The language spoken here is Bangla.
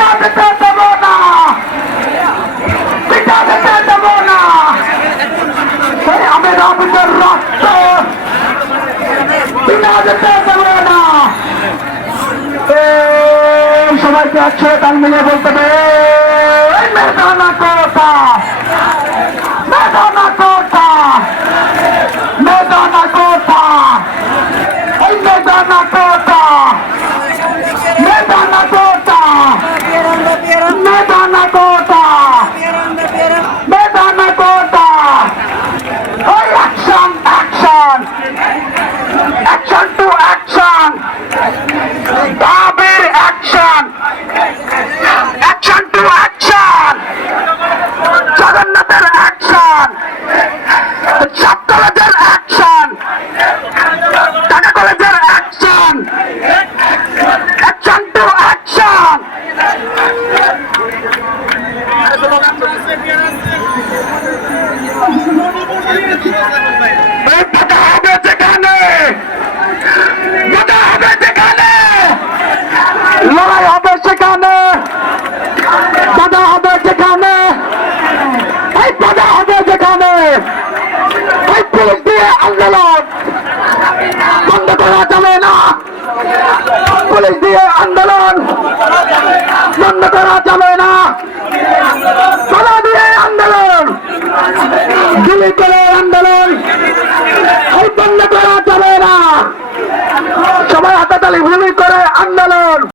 পিঠা দিতে দেব না, পিঠা দিতে দেব না। সেই আমি রাবুদের রক্ত পিঠা দিতে দেব না। সবাইকে একসাথে তাল মিলিয়ে বলতে হবে মেদানা কোটা, মেদানা কোটা, মেদানা কোটা, এই মেদানা কোটা, মেদানা কোটা, মেদানা কোটা, মেদানা কোটা। ওই action action action to action, দাবির অ্যাকশন, অ্যাকশন টু অ্যাকশন, জগন্নাথের অ্যাকশন, সব কলেজের অ্যাকশন, ঢাকা কলেজের অ্যাকশন, অ্যাকশন টু অ্যাকশন। বাধা হবে যেখানে, বাধা হবে যেখানে, লড়াই হবে সেখানে, বাধা হবে যেখানে, এই বাধা হবে যেখানে, এই পুলিশ দিয়ে আন্দোলন বন্ধ করা যাবে না, পুলিশ দিয়ে আন্দোলন বন্ধ করা যাবে